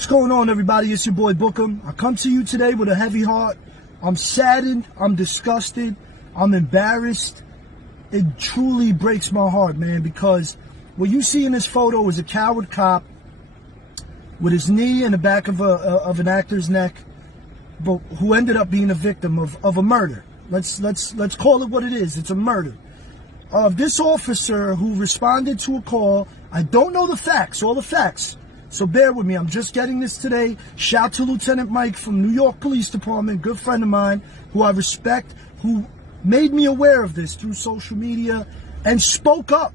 What's going on, everybody? It's your boy Bookham. I come to you today with a heavy heart. I'm saddened, I'm disgusted, I'm embarrassed. It truly breaks my heart, man, because what you see in this photo is a coward cop with his knee in the back of an actor's neck, but who ended up being a victim of a murder. Let's call it what it is. It's a murder. Of this officer who responded to a call. I don't know the facts, all the facts. So bear with me. I'm just getting this today. Shout to Lieutenant Mike from New York Police Department, good friend of mine, who I respect, who made me aware of this through social media and spoke up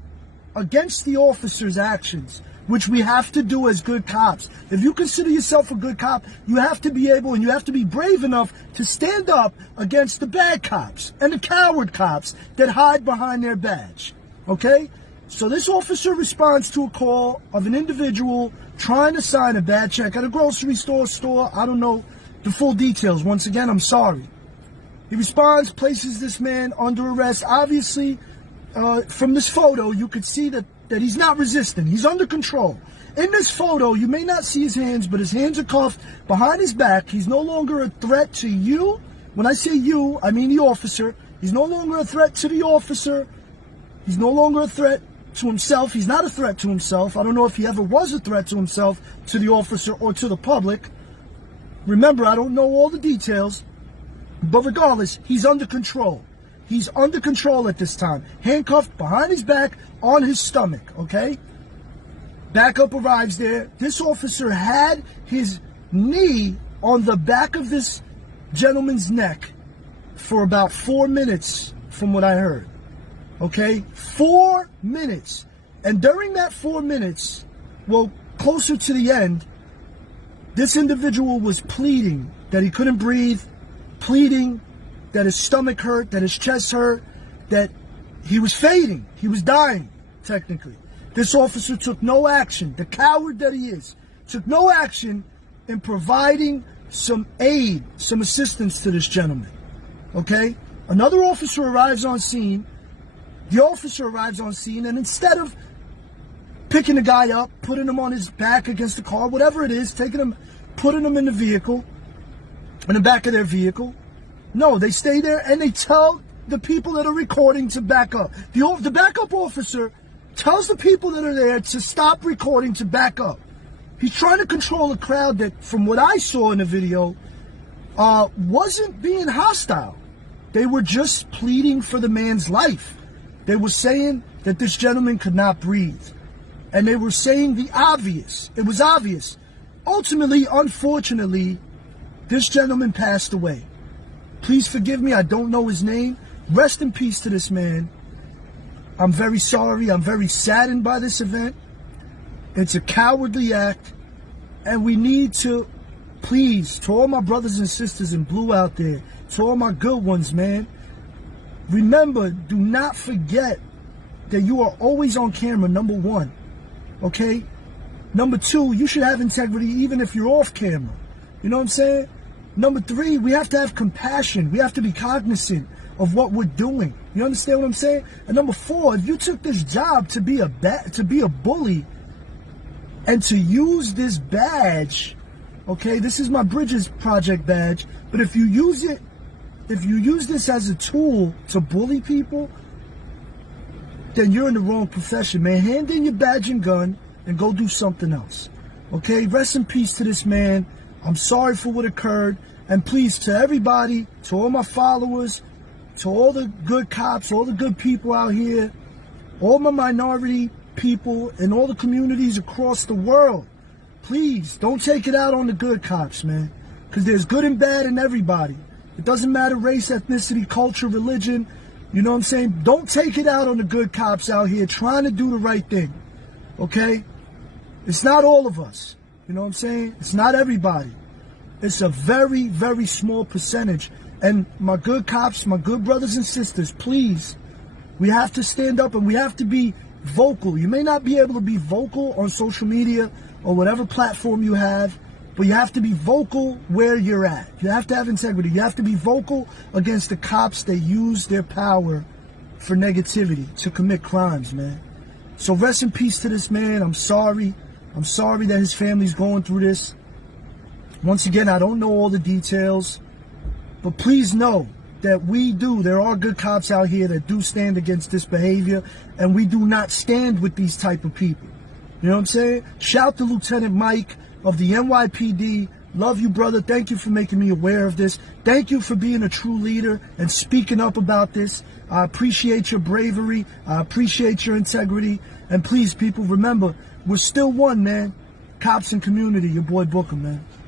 against the officer's actions, which we have to do as good cops. If you consider yourself a good cop, you have to be able and you have to be brave enough to stand up against the bad cops and the coward cops that hide behind their badge, okay? So this officer responds to a call of an individual trying to sign a bad check at a grocery store. I don't know the full details. Once again, I'm sorry. He responds, places this man under arrest. Obviously, from this photo, you could see that he's not resisting. He's under control. In this photo, you may not see his hands, but his hands are cuffed behind his back. He's no longer a threat to you. When I say you, I mean the officer. He's no longer a threat to the officer. He's no longer a threat to himself. He's not a threat to himself. I don't know if he ever was a threat to himself, to the officer, or to the public. Remember, I don't know all the details, but regardless, he's under control. He's under control at this time. Handcuffed behind his back on his stomach, okay? Backup arrives there. This officer had his knee on the back of this gentleman's neck for about 4 minutes, from what I heard. Okay, 4 minutes. And during that 4 minutes, well, closer to the end, this individual was pleading that he couldn't breathe, pleading that his stomach hurt, that his chest hurt, that he was fading, he was dying, technically. This officer took no action, the coward that he is, took no action in providing some aid, some assistance to this gentleman. Okay? Another officer arrives on scene. The officer arrives on scene, and instead of picking the guy up, putting him on his back against the car, whatever it is, taking him, putting him in the vehicle, in the back of their vehicle, no, they stay there and they tell the people that are recording to back up. The backup officer tells the people that are there to stop recording, to back up. He's trying to control a crowd that, from what I saw in the video, wasn't being hostile. They were just pleading for the man's life. They were saying that this gentleman could not breathe. And they were saying the obvious. It was obvious. Ultimately, unfortunately, this gentleman passed away. Please forgive me, I don't know his name. Rest in peace to this man. I'm very sorry. I'm very saddened by this event. It's a cowardly act. And we need to, please, to all my brothers and sisters in blue out there, to all my good ones, man, remember, do not forget that you are always on camera, number one, okay? Number two, you should have integrity even if you're off camera. You know what I'm saying? Number three, we have to have compassion. We have to be cognizant of what we're doing. You understand what I'm saying? And number four, if you took this job to be a bully and to use this badge, okay, this is my Bridges Project badge, but if you use it, if you use this as a tool to bully people, then you're in the wrong profession, man. Hand in your badge and gun and go do something else. Okay? Rest in peace to this man. I'm sorry for what occurred. And please, to everybody, to all my followers, to all the good cops, all the good people out here, all my minority people in all the communities across the world, please don't take it out on the good cops, man. Because there's good and bad in everybody. It doesn't matter race, ethnicity, culture, religion. You know what I'm saying? Don't take it out on the good cops out here trying to do the right thing. Okay? It's not all of us. You know what I'm saying? It's not everybody. It's a very, very small percentage. And my good cops, my good brothers and sisters, please, we have to stand up and we have to be vocal. You may not be able to be vocal on social media or whatever platform you have, but you have to be vocal where you're at. You have to have integrity. You have to be vocal against the cops that use their power for negativity, to commit crimes, man. So rest in peace to this man. I'm sorry. I'm sorry that his family's going through this. Once again, I don't know all the details, but please know that there are good cops out here that do stand against this behavior, and we do not stand with these type of people. You know what I'm saying? Shout to Lieutenant Mike of the NYPD. Love you, brother. Thank you for making me aware of this. Thank you for being a true leader and speaking up about this. I appreciate your bravery. I appreciate your integrity. And please, people, remember, we're still one, man. Cops and community. Your boy Booker, man.